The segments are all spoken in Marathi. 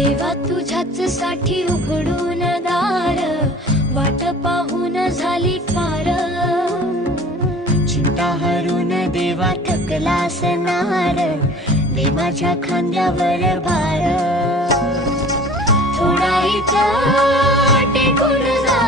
देवा तुझ्याच साठी उघडून दार, वाट पाहून झाली फार। चिंता हरून देवा थकला असणार, दे माझ्या खांद्यावर भार। थोडा इथं टेकून जा,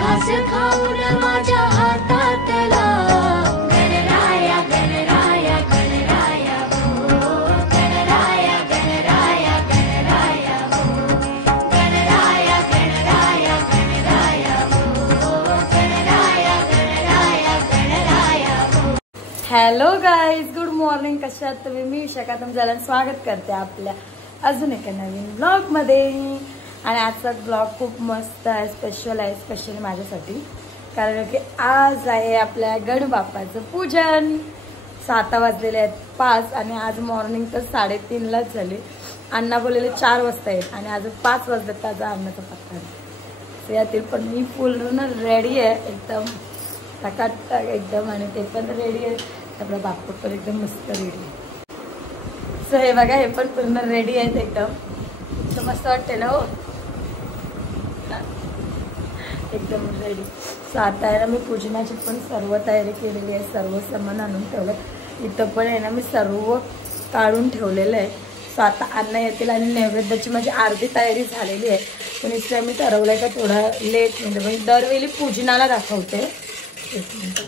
घास खाऊन माझ्या हातातला। गणराया गणराया गणराया हो, गणराया गणराया गणराया हो, गणराया गणराया गणराया हो, गणराया गणराया गणराया हो। Hello guys, good morning. कशा आहात तुम्ही? मी विशाखा तुमचं स्वागत करते आपल्या अजून एका नवीन ब्लॉग मध्ये। आणि आजचा ब्लॉग खूप मस्त आहे, स्पेशल आहे, स्पेशली माझ्यासाठी, कारण की आज आहे आपल्या गणबापाचं पूजन। 7 वाजलेले आहेत 5 आणि आज मॉर्निंग तर 3:30लाच झाली। अण्णा बोललेले 4 वाजता येईल आणि आज 5 वाजले त्याचा अण्णाचा पत्ता नाही। यातील पण मी पूर्ण रेडी आहे, एकदम टकाटक एकदम, आणि ते पण रेडी आहे। आपला बाप्पा पण एकदम मस्त रेडी आहे। सो हे बघा, हे पण पूर्ण रेडी आहेत एकदम। सो मस्त वाटते ना हो, एकदम रेडी। सो आता आहे ना, मी पूजनाची पण सर्व तयारी केलेली आहे, सर्व सामान आणून ठेवलं इथं पण आहे ना, मी सर्व काढून ठेवलेलं आहे। सो आता अन्न येतील आणि नैवेद्याची माझी अर्धी तयारी झालेली आहे। पण इथे मी ठरवलं आहे का थोडा लेट म्हणजे दरवेळी पूजनाला दाखवते, एक मिनिट,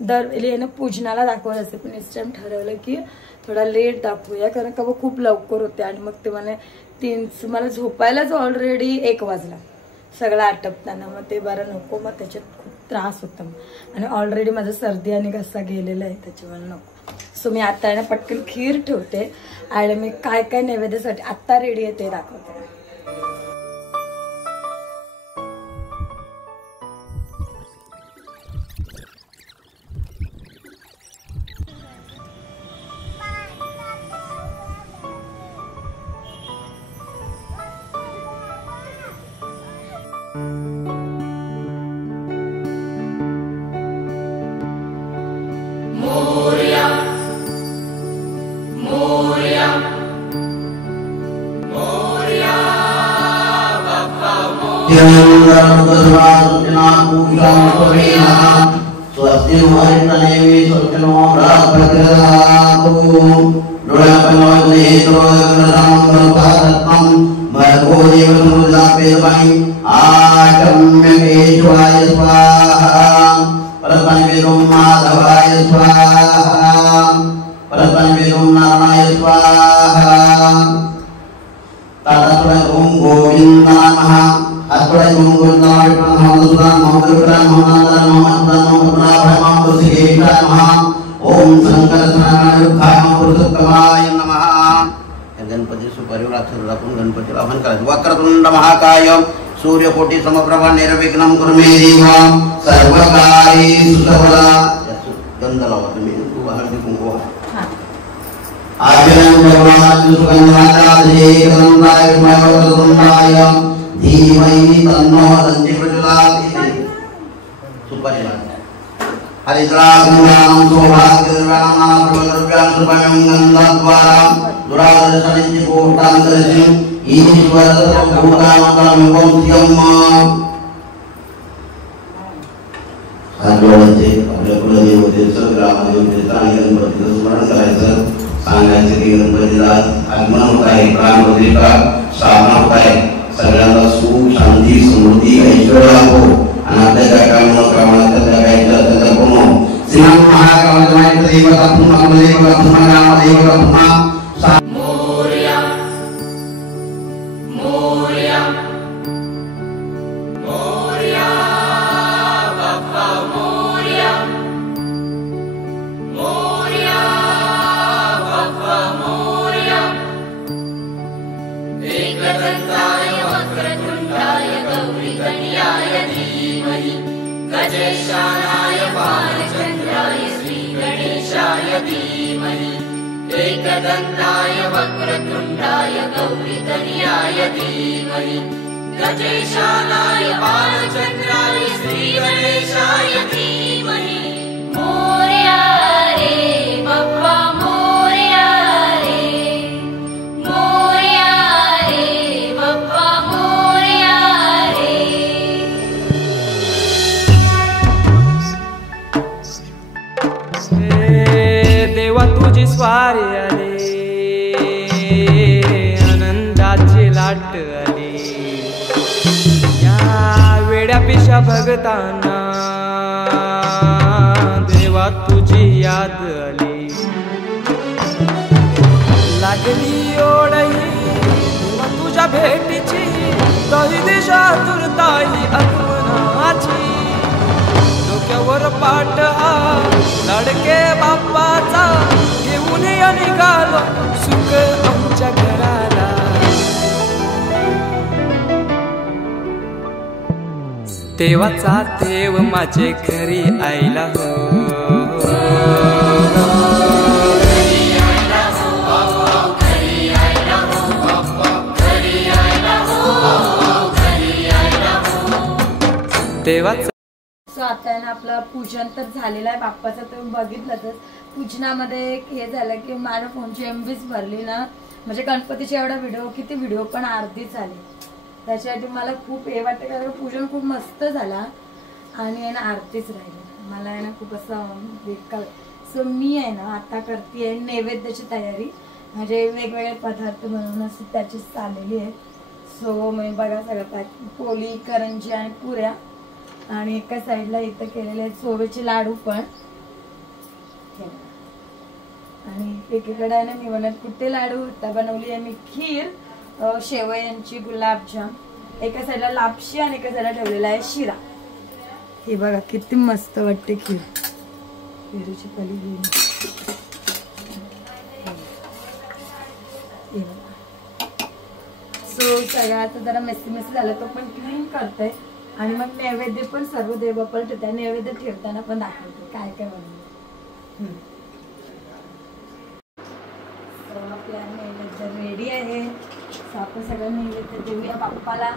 दरवेळी आहे ना पूजनाला दाखवत असते, पण इस टाइम ठरवलं की थोडा लेट दाखवूया, कारण का खूप लवकर होते आणि मग ते मला झोपायलाच ऑलरेडी 1 वाजला सगळं आटपताना। मग ते बरं नको, मग त्याच्यात खूप त्रास होता आणि ऑलरेडी माझं सर्दी आणि घसा गेलेला आहे, त्याच्यामुळे नको। सो मी आता आहे ना पटकन खीर ठेवते आणि मी काय काय नैवेद्यासाठी आत्ता रेडी आहे ते दाखवते। गणपतीला आवाहन करायचं। वक्रतुंड महाकाय सूर्यकोटी समप्रभ निर्विघ्नं कुरु मे देव सर्वकार्येषु सर्वदा। गंध लावा तुम्ही, हळदी कुंकू आचरण भगवान सुगंधाराधे गंधाय वक्रतुंडाय धीमहि तन्नो दन्ति प्रचोदयात्। सुपारी हरिद्रागुणां सौभाग्यद्रव्याणां प्रभद्रव्यां सुभयं गन्धद्वारा दुरादर्शनिति भूतान्तरिषि ईश्वर सर्वभूतानां आठवड्याचे आपल्या कुलदेवतेचं ग्रामदेवतेचं आणि गणपतीचं स्मरण करायचं, सांगायचं की गणपतीला आगमन होत आहे, प्राणप्रतिष्ठा स्थापना होत आहे। सगळ्यांना सुख शांती समृद्धी ऐश्वर्य लाभो आणि आपल्या ज्या कामाला त्या काही पूर्ण श्रीराम महाकाल देवता पुन्हा देवता पुन्हा ग्रामदेवता पुन्हा एकदन्ताय वक्रतुण्डाय गौरीतनयाय धीमहि, गजेशानाय बालचन्द्राय श्रीगणेशाय धीमहि। मोरया रे बप्पा मोरया रे, मोरया स्वारी आली, आनंदाची लाट आली, या वेड्या पिशा भगतांना देवा तुझी याद आली, लागली ओढही तुझ्या भेटीची, काही दिशा तुरताई आगमनाची, डोक्यावर पाट हा लाडके बाप्पाचा, घेऊन या निघालो सुख आमच्या घराला, देवाचा देव माझे घरी आयला हो, देवाचा. सो आता आहे ना आपलं पूजन तर झालेलं आहे बाप्पाचं, तुम्ही बघितलंच. पूजनामध्ये एक हे झालं की माझ्या फोनची MBच भरली ना, म्हणजे गणपतीचा एवढा व्हिडिओ किती व्हिडिओ पण अर्धी झाली, त्याच्यासाठी मला खूप हे वाटतं कारण पूजन खूप मस्त झाला आणि आहे ना आरतीच राहिली, मला आहे ना खूप असं बेकार. सो मी आहे ना आता करते नैवेद्याची तयारी, म्हणजे वेगवेगळे पदार्थ बनवून असं त्याची चाललेली आहे. सो मी बघा सगळं पोळी, करंजी आणि पुऱ्या, आणि एका साईडला इथं केलेले आहेत सोवेचे लाडू पण, आणि एकीकडे आहे ना मी बनवत कुठे लाडू बनवली आहे मी खीर, शेवयांची, गुलाबजाम, एका साईडला लापशी आणि एका साईडला ठेवलेला आहे शिरा. हे बघा किती मस्त वाटते खीर, पेरूची कली घेऊन. सो सगळ्यात जरा मेसी झालं तो पण क्लीन करते, आणि मग नैवेद्य पण सर्व देवबाप्पाला ठेवते, नैवेद्य ठेवताना पण दाखवते काय काय बनवलं. आपला नैवेद्य रेडी आहे, आपण सगळं नैवेद्य देऊया बाप्पाला.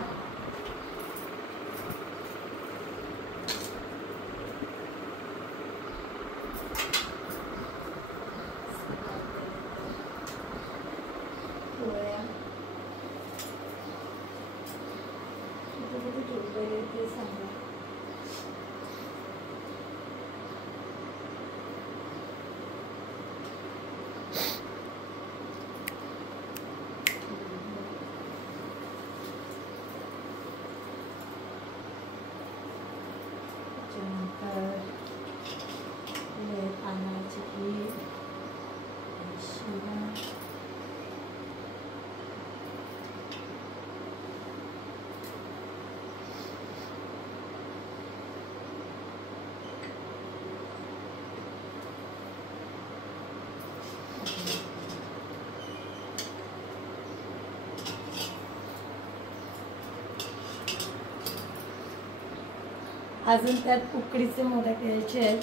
अजून त्यात उकडीचे मोदक घ्यायचे आहेत.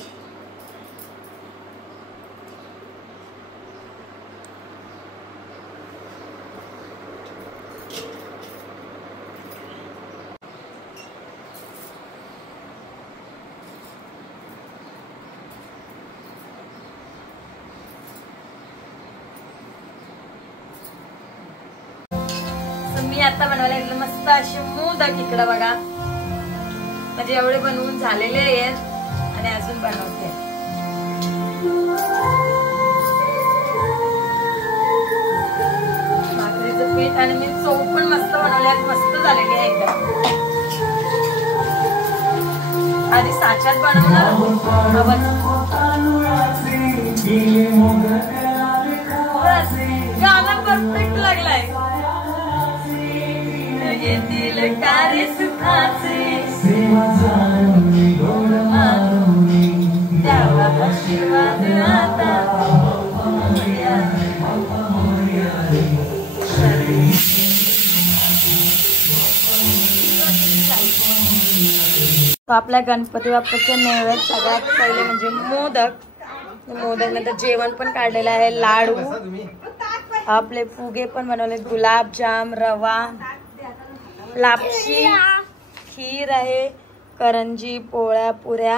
मी आता बनवायला एकदम मस्त असे मोदक इकडे बघा, म्हणजे एवढे बनवून झालेले आहेत आणि अजून बनवते. भाकरीचं पीठ आणि मी चव पण मस्त बनवले, मस्त झालेली आहे एकदम. आधी साच्यात बनवणार गाणं परफेक्ट लागलाय. येतील कार्य सुखाचे द्यावा आशीर्वाद आता. आपल्या गणपती बाप्पाचे नैवेद्य सगळ्यात पहिले म्हणजे मोदक. मोदक नंतर जेवण पण काढलेलं आहे, लाडू, आपले फुगे पण बनवले, गुलाबजाम, रवा, लापशी, खीर आहे, करंजी, पोळ्या, पुऱ्या,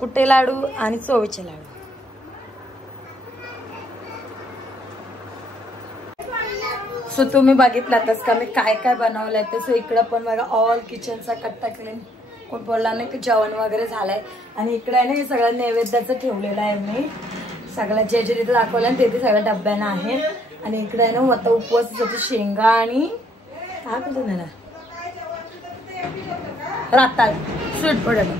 कुटे लाडू आणि चोवीचे लाडू. सो तुम्ही बघितलातच का मी काय काय बनवलंय ते. सो इकडं पण बघा ऑल किचनचा कट्टा क्लीन, कोण बोलला नाही की जेवण वगैरे झालंय. आणि इकडे आहे ना हे सगळं नैवेद्याचं ठेवलेलं आहे मी. सगळ्या जे जे तिथे दाखवलं ना ते सगळ्या डब्यानं आहे. आणि इकडे आहे ना आता उपवासासाठी शेंगा आणि काय बोलतो त्याला राताळ स्वीट पोटॅटो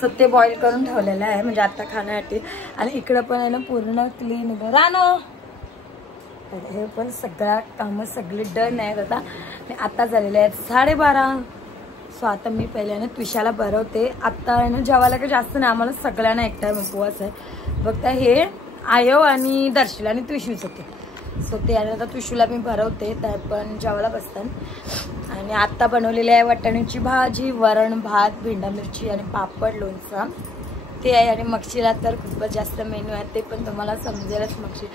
सो ते बॉईल करून ठेवलेलं आहे म्हणजे आता खाण्यासाठी. आणि इकडं पण आहे ना पूर्ण क्लीन रानो हे पण सगळ्या कामं सगळी डन आहेत आता झालेले आहेत 12:30. सो आता मी पहिले ना त्विशाला भरवते. आता आहे ना जेवायला काही जास्त नाही आम्हाला सगळ्यांना एक टाइम उपवास आहे. बघता हे आयो आणि दर्शिला आणि त्विशूच होते. सो ते आणि आता त्विशूला मी भरवते त्या पण जेवायला बसतात. आणि आत्ता बनवलेली आहे वाटाण्याची भाजी वरण भात भेंडा मिरची आणि पापड लोणचा ते आहे. आणि मक्षीला तर खूपच जास्त मेनू आहे ते पण तुम्हाला समजेलच मक्षी.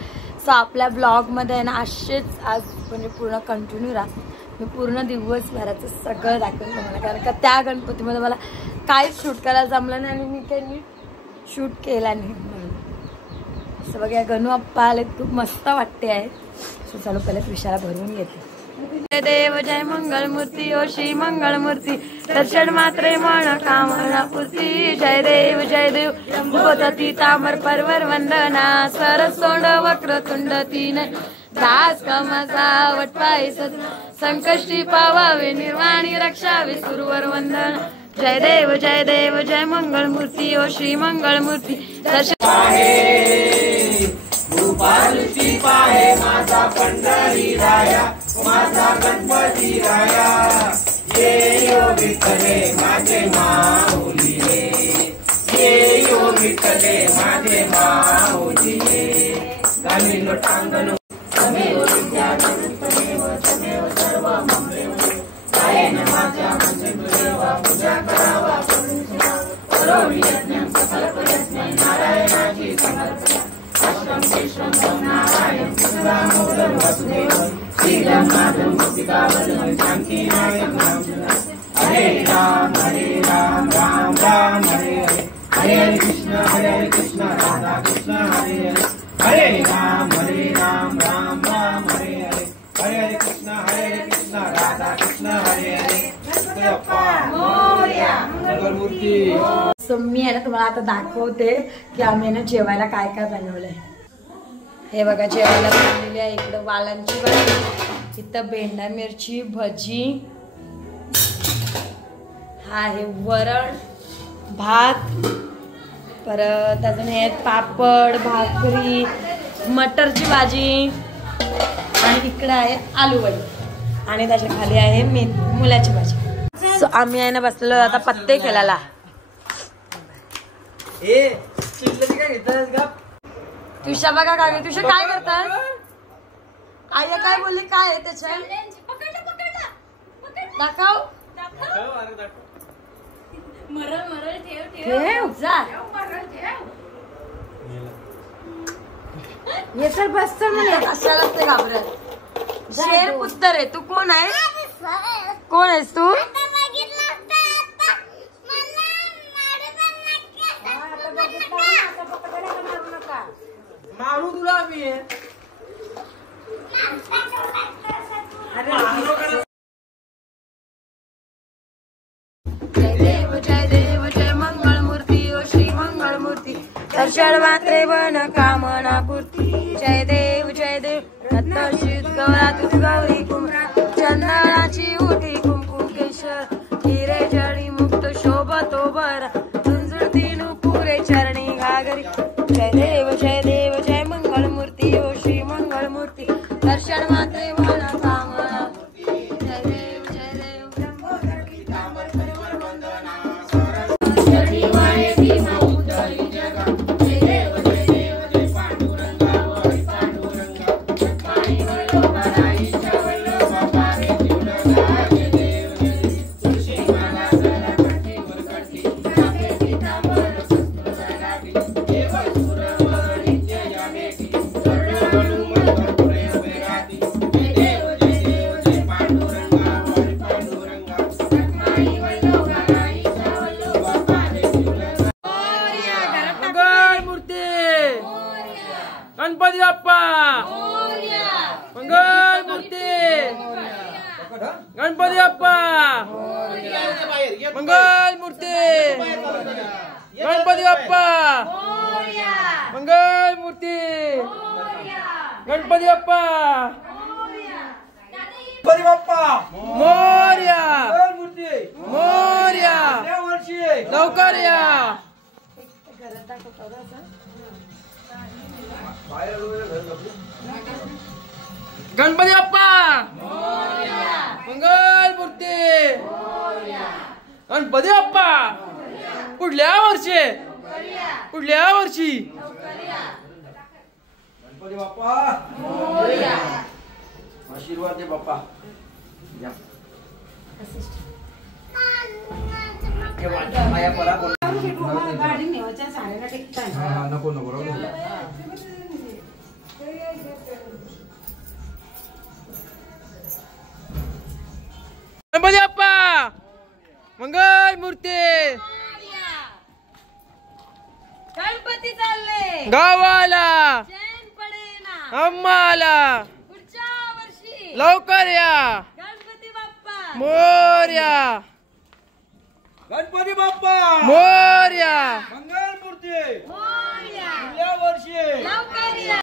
सो आपल्या ब्लॉगमध्ये आहे ना असेच आज म्हणजे पूर्ण कंटिन्यू राहा. मी पूर्ण दिवसभराचं सगळं दाखवेन तुम्हाला कारण का त्या गणपतीमध्ये मला काहीच शूट करायला जमलं नाही आणि मी काही शूट केला नाही म्हणून. असं बघा गणू अप्पा आले खूप मस्त वाटते आहे. सो चालू पहिले त्रिशाला भरून घेते. जय देव जय मंगलमूर्ती ओ श्री मंगलमूर्ती दर्शन मात्रे मन कामना पूर्ती. जय देव भूपती तामर परवर वंदना सरसोंड वक्रतुंड तीन दास कमसा वटपाई संकष्टी पावावे निर्वाणी रक्षावे सुरवर वंदना. जय देव जय मंगलमूर्ती ओ श्री मंगलमूर्ती दर्शन भूपालची पाहे माझा पंढरी राया माझा गणपती राया ये यो विठ्ठले माझे माऊली ये यो विठ्ठले माझे माऊली गाणी लोटांगण तमेव विद्याधरं तमेव सर्व मंगळं गायन माझ्या म्हणजे देवा पूजा करावा करोडी यज्ञं सकलप्रयत्न नारायणाची समर्पणा अष्टम नारायण दामोदर वसुदेव श्रीराम माधव गोपिकावल्लभ जानकी नायक हरे राम राम राम हरे हरे हरे कृष्ण राधा कृष्ण हरे हरे हरे राम राम राम हरे हरे हरे कृष्ण राधा कृष्ण हरे हरे. सो मी आहे ना तुम्हाला आता दाखवते की आम्ही ना जेवायला काय काय बनवलंय. हे बघा जेवायला बनवलेली आहे इकडं वालांची भाजी इथं भेंडा मिरची भजी हा आहे वरण भात परत अजून हे पापड भाकरी मटरची भाजी आणि इकडं आहे आलू वडी आणि त्याच्या खाली आहे मुलाची भाजी. सो आम्ही आहे ना बसलेलो आता पत्ते खेळायला. तुषा बघा काय तुषा काय करतात आई काय बोलली काय आहे त्याच्या दाखव ये तर बस अशालाच ते घाबरत. शेर पुत्तर आहे तू कोण आहे कोण आहेस तू मारू तुला आम्ही जय देव जय मंगलमूर्ती ओ श्री मंगलमूर्ती दर्शन मात्रे वन कामना पूर्ती. जय देव रत्नशीत गौरा तुझ गौरी कुमरा चंदनाची उठी कुमकुम केशर हिरे जडी मुक्त शोभतो बरा झुंझुळती नुपुरे चरणी घागरी. जय देव जय मंगलमूर्ती ओ श्री मंगलमूर्ती दर्शन मात्रे वन कामना. जय देव गणपती बाप्पा मंगल मूर्ती गणपती बाप्पा मंगल मूर्ती गणपती बाप्पा मंगल मूर्ती गणपती बाप्पा गणपती बाप्पा मोरया मोरया लवकर या गणपती बाप्पा मंगल मूर्ती गणपती बाप्पा पुढल्या वर्षी गणपती बाप्पा आशीर्वाद दे बाप्पा नको गणपती बाप्पा मंगल मूर्ती गणपती चालले गावाला चैन पडेना आम्हाला पुढच्या वर्षी लवकर या गणपती बाप्पा मोरया गणपती बाप्पा मोरया मंगल मूर्ती मोरया पुढल्या वर्षी लवकर या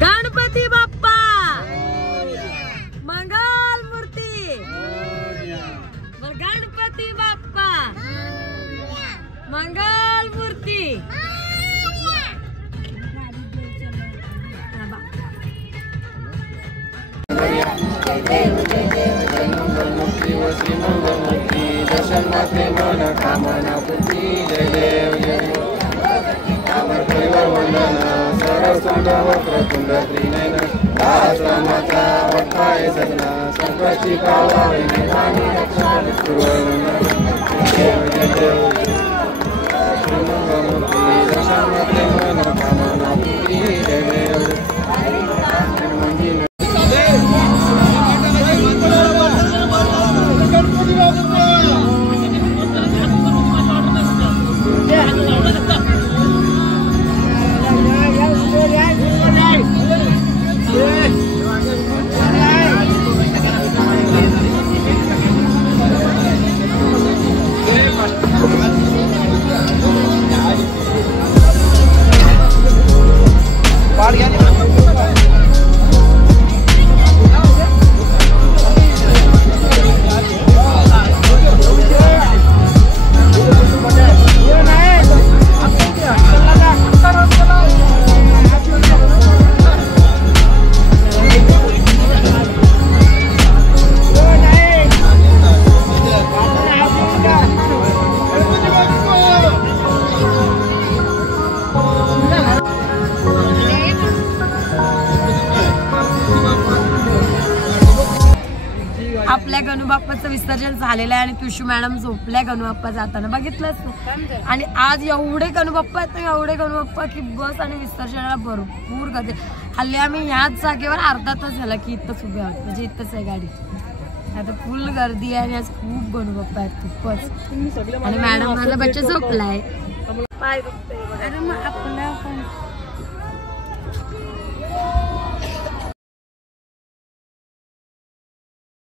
गणपती बाप्पा मंगल मूर्ती गणपती बाप्पा मंगल मूर्ती आपल्या गणूबाप्पाचं विसर्जन झालेलं आहे आणि तुळशी मॅडम झोपल्या गणूबाप्पा जाताना बघितलंच. आणि आज एवढे गणूबाप्पा आहेत एवढे गणूबाप्पा की बस आणि विसर्जनाला भरपूर गर्दी. हल्ली आम्ही ह्याच जागेवर अर्धा तास झाला की इथंच उभे आहोत म्हणजे इथंच आहे गाडी. आता फुल गर्दी आहे आणि आज खूप गणूबाप्पा आहेत खूपच. आणि मॅडम माझा बच्चा झोपलाय. अरे मग आपला